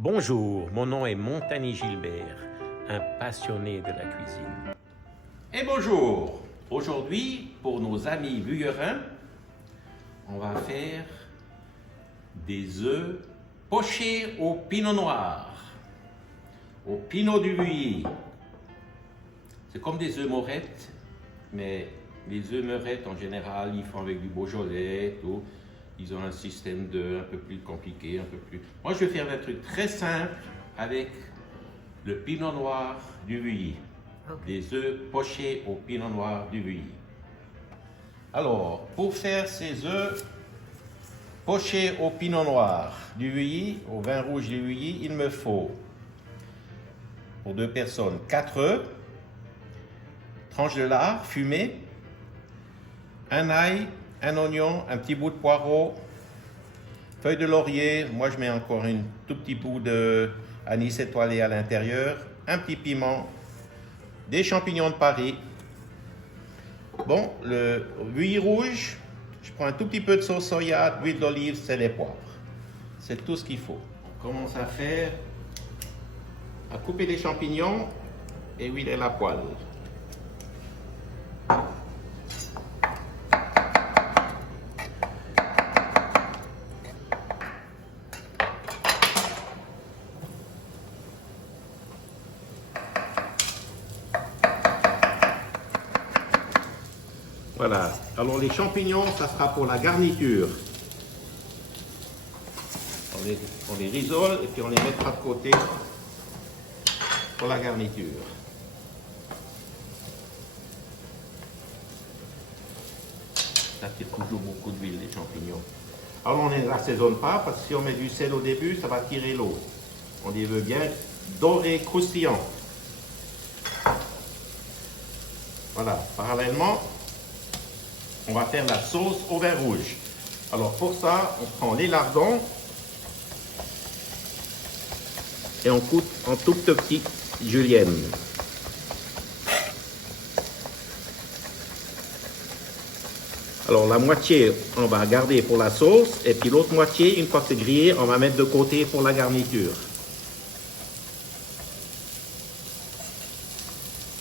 Bonjour, mon nom est Montagny Gilbert, un passionné de la cuisine. Et bonjour! Aujourd'hui, pour nos amis vuillerins, on va faire des œufs pochés au pinot noir, au pinot du Vuilly. C'est comme des œufs morettes, mais les œufs morettes en général, ils font avec du Beaujolais, tout. Ils ont un système un peu plus compliqué, un peu plus... Moi, je vais faire un truc très simple avec le pinot noir du Vuilly. Okay. Des œufs pochés au pinot noir du Vuilly. Alors, pour faire ces œufs pochés au pinot noir du Vuilly, au vin rouge du Vuilly, il me faut, pour 2 personnes, 4 œufs, tranches de lard fumé, un ail, un oignon, un petit bout de poireau, feuille de laurier, moi je mets encore un tout petit bout d'anis étoilé à l'intérieur, un petit piment, des champignons de Paris. Bon, le Vuilly rouge, je prends un tout petit peu de sauce soya, d'huile d'olive, sel et poivre. C'est tout ce qu'il faut. On commence à couper les champignons et huiler la poêle. Voilà, alors les champignons, ça sera pour la garniture. On les risole et puis on les mettra de côté pour la garniture. Ça tire toujours beaucoup d'huile, les champignons. Alors on ne les assaisonne pas parce que si on met du sel au début, ça va tirer l'eau. On les veut bien dorés, croustillants. Voilà, parallèlement, on va faire la sauce au vin rouge. Alors pour ça, on prend les lardons et on coupe en tout petites juliennes. Alors la moitié, on va garder pour la sauce et puis l'autre moitié, une fois que c'est grillé, on va mettre de côté pour la garniture.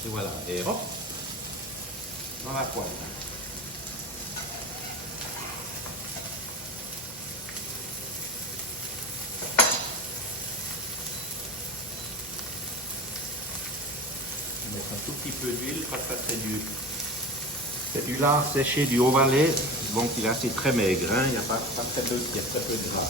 Et voilà, et hop, dans la poêle. Mettre un tout petit peu d'huile parce que c'est du lard séché du Haut-Valais, donc il est assez très maigre, hein? Il y a très peu de gras.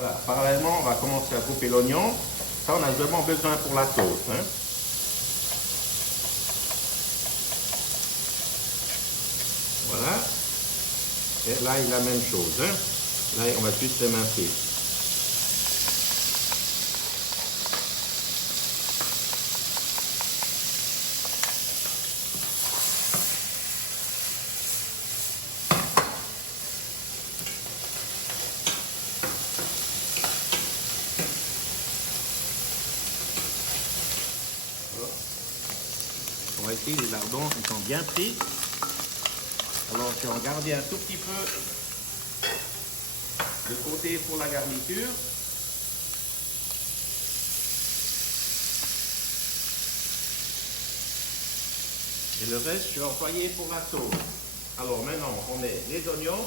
Voilà, parallèlement, on va commencer à couper l'oignon. Ça, on a vraiment besoin pour la sauce, hein. Voilà. Et là, il a la même chose, hein. Là, on va juste émincer. On va essayer, les lardons, ils sont bien pris. Alors, je vais en garder un tout petit peu de côté pour la garniture. Et le reste, je vais employer pour la sauce. Alors maintenant, on met les oignons.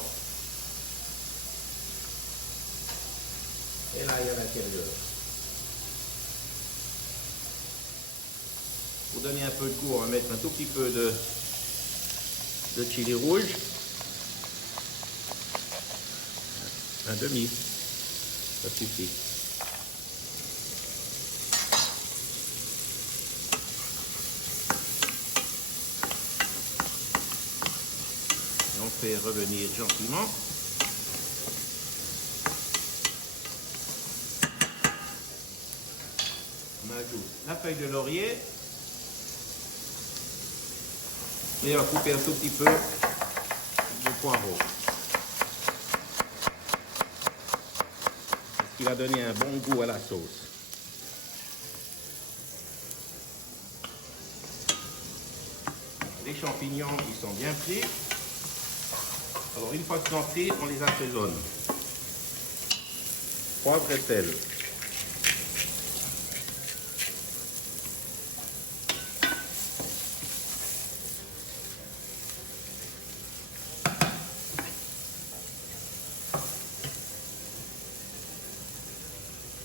Et là, il y a l'intérieur. Pour donner un peu de goût, on va mettre un tout petit peu de chili rouge. Un demi. Ça suffit. Et on fait revenir gentiment. On ajoute la feuille de laurier. Et on va couper un tout petit peu de poireau. Ce qui va donner un bon goût à la sauce. Les champignons, ils sont bien frits. Alors une fois qu'ils sont frits, on les assaisonne. Poivre et sel.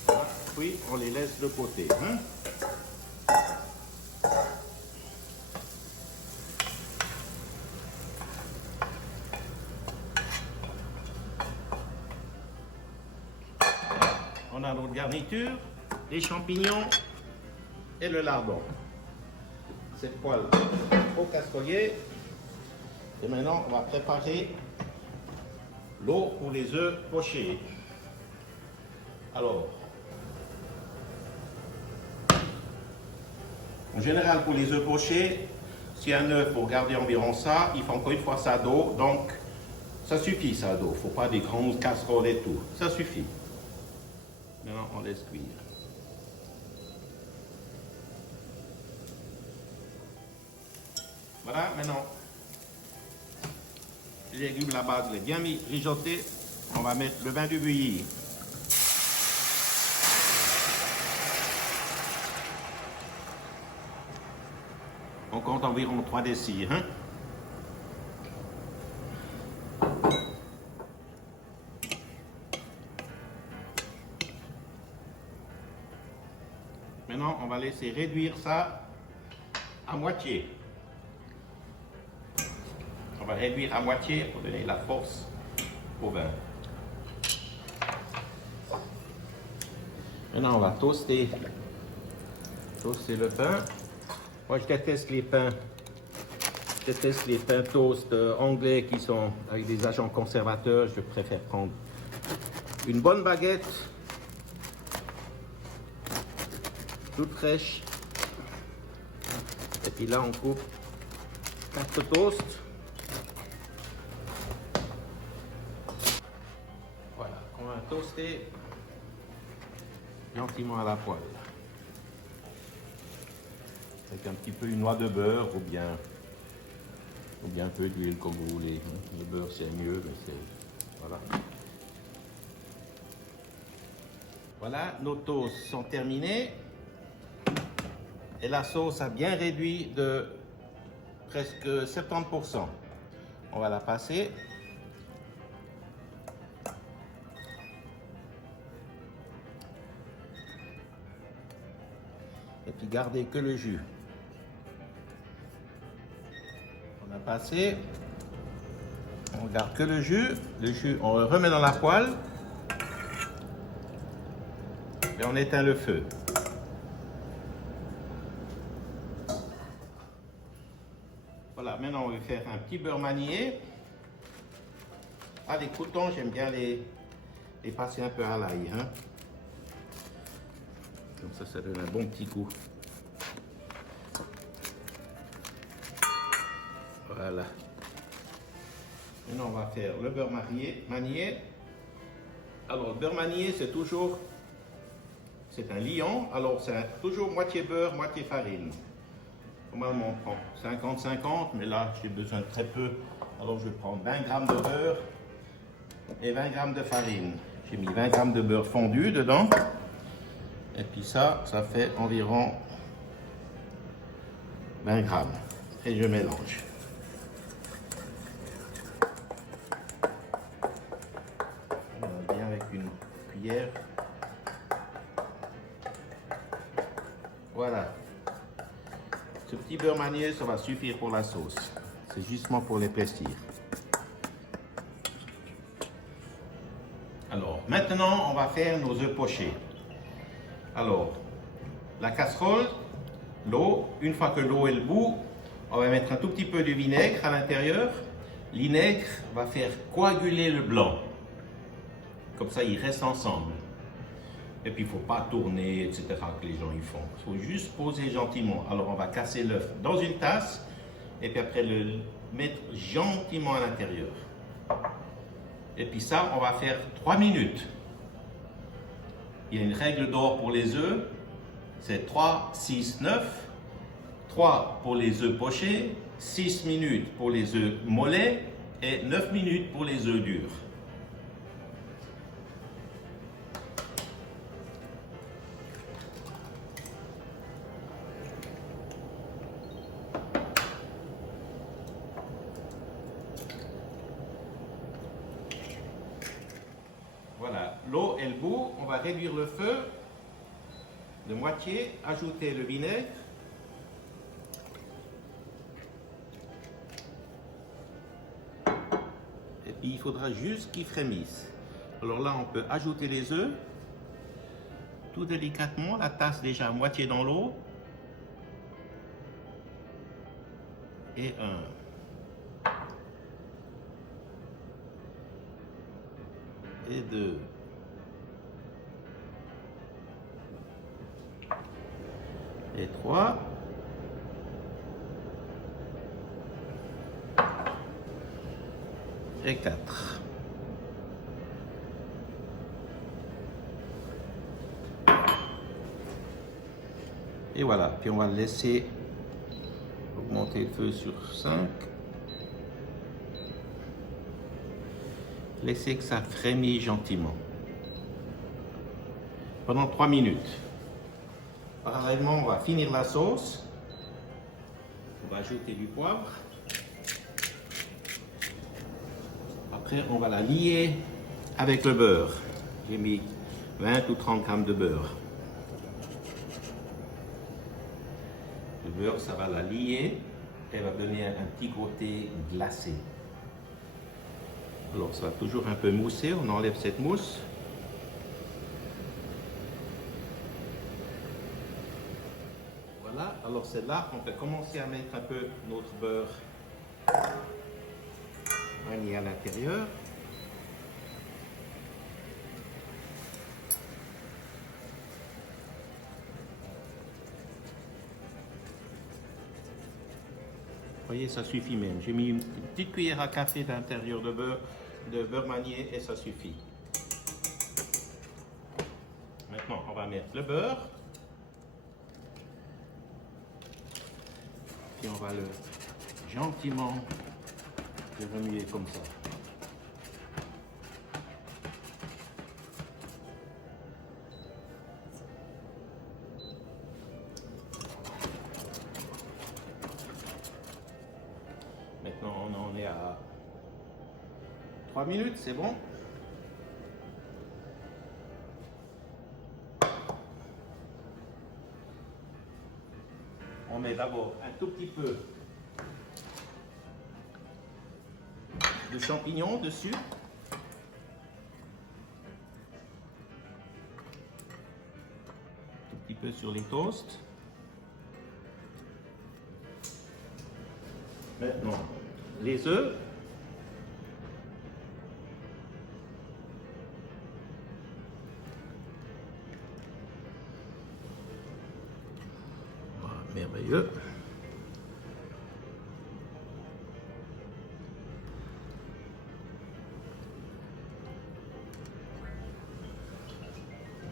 Voilà, puis on les laisse de côté. Hein? On a notre garniture, les champignons et le lardon. Cette poêle au cascolier. Et maintenant, on va préparer l'eau pour les œufs pochés. Alors, en général, pour les œufs pochés, si un œuf, pour garder environ ça, il faut encore une fois ça d'eau. Donc, ça suffit ça d'eau. Il ne faut pas des grandes casseroles et tout. Ça suffit. Maintenant, on laisse cuire. Voilà, maintenant, les légumes, la base, les bien mijotés. On va mettre le vin du bouilli. On compte environ 3 décis. Hein? Maintenant, on va laisser réduire ça à moitié. On va réduire à moitié pour donner la force au vin. Maintenant, on va toaster le pain. Moi, je déteste les pains. Je déteste les pains toast anglais qui sont avec des agents conservateurs. Je préfère prendre une bonne baguette toute fraîche. Et puis là, on coupe 4 toasts. Voilà, on va toaster gentiment à la poêle. Avec un petit peu une noix de beurre ou bien un peu d'huile comme vous voulez. Le beurre c'est mieux, mais c'est... Voilà. Voilà, nos toasts sont terminés. Et la sauce a bien réduit de presque 70%. On va la passer. Et puis garder que le jus. On a passé. On garde que le jus. Le jus, on le remet dans la poêle. Et on éteint le feu. Voilà, maintenant on va faire un petit beurre manié. Ah, les croûtons, j'aime bien les passer un peu à l'ail. Hein. Comme ça donne un bon petit goût. Voilà. Maintenant, on va faire le beurre manié. Alors, le beurre manié, c'est un lion. Alors, c'est toujours moitié beurre, moitié farine. Normalement, on prend 50-50, mais là, j'ai besoin de très peu. Alors, je vais prendre 20 g de beurre et 20 g de farine. J'ai mis 20 g de beurre fondu dedans. Et puis ça fait environ 20 g. Et je mélange. On va bien avec une cuillère. Voilà. Ce petit beurre manié, ça va suffire pour la sauce. C'est justement pour l'épaissir. Alors, maintenant, on va faire nos œufs pochés. Alors, la casserole, l'eau, une fois que l'eau est le bout, on va mettre un tout petit peu de vinaigre à l'intérieur. Le vinaigre va faire coaguler le blanc. Comme ça, ils restent ensemble. Et puis, il ne faut pas tourner, etc., que les gens y font. Il faut juste poser gentiment. Alors, on va casser l'œuf dans une tasse. et puis après le mettre gentiment à l'intérieur. Et puis ça, on va faire 3 minutes. Il y a une règle d'or pour les œufs, c'est 3, 6, 9. 3 pour les œufs pochés, 6 minutes pour les œufs mollets et 9 minutes pour les œufs durs. Voilà, l'eau est le bout, on va réduire le feu de moitié, ajouter le vinaigre. Et puis il faudra juste qu'ils frémissent. Alors là, on peut ajouter les œufs, tout délicatement, la tasse déjà à moitié dans l'eau. Et un. Et 2. Et 3. Et 4. Et voilà, puis on va le laisser augmenter le feu sur 5. Laissez que ça frémisse gentiment pendant 3 minutes. Parallèlement, on va finir la sauce. On va ajouter du poivre. Après, on va la lier avec le beurre. J'ai mis 20 ou 30 grammes de beurre. Le beurre, ça va la lier. Elle va donner un petit côté glacé. Alors, ça va toujours un peu mousser. On enlève cette mousse. Voilà. Alors, c'est là qu'on peut commencer à mettre un peu notre beurre vanille à l'intérieur. Vous voyez, ça suffit même. J'ai mis une petite cuillère à café d'intérieur de beurre manié et ça suffit. Maintenant, on va mettre le beurre. Puis on va le gentiment le remuer comme ça. Maintenant, on en est à 3 minutes, c'est bon? On met d'abord un tout petit peu de champignons dessus. Un petit peu sur les toasts. Maintenant, les œufs. Voilà, merveilleux.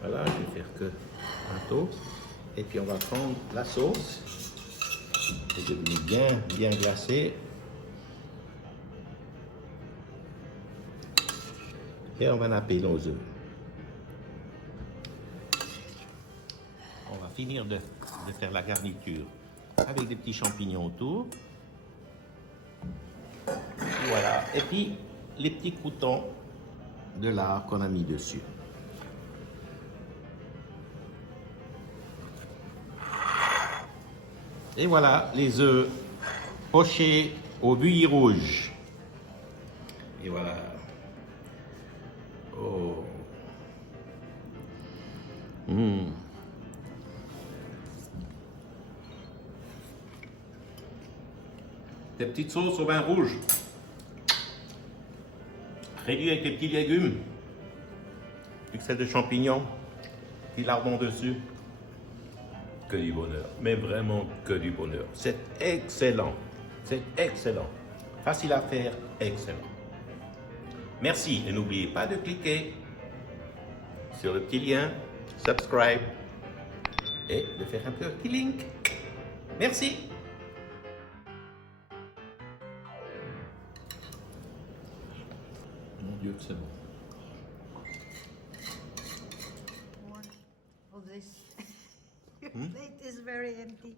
Voilà, je vais faire que un toast. Et puis on va prendre la sauce. C'est devenu bien glacé. Et on va napper nos œufs. On va finir de faire la garniture avec des petits champignons autour. Et voilà. Et puis les petits croûtons de lard qu'on a mis dessus. Et voilà les œufs pochés au bouilli rouge. Et voilà. Oh. Des petites sauces au vin rouge. Réduit avec des petits légumes. Excès de champignons. Petit lardon dessus. Que du bonheur, mais vraiment que du bonheur. C'est excellent. C'est excellent. Facile à faire, excellent. Merci et n'oubliez pas de cliquer sur le petit lien, subscribe et de faire un petit link. Merci. Mon Dieu, c'est bon. More of this. Your plate is very empty.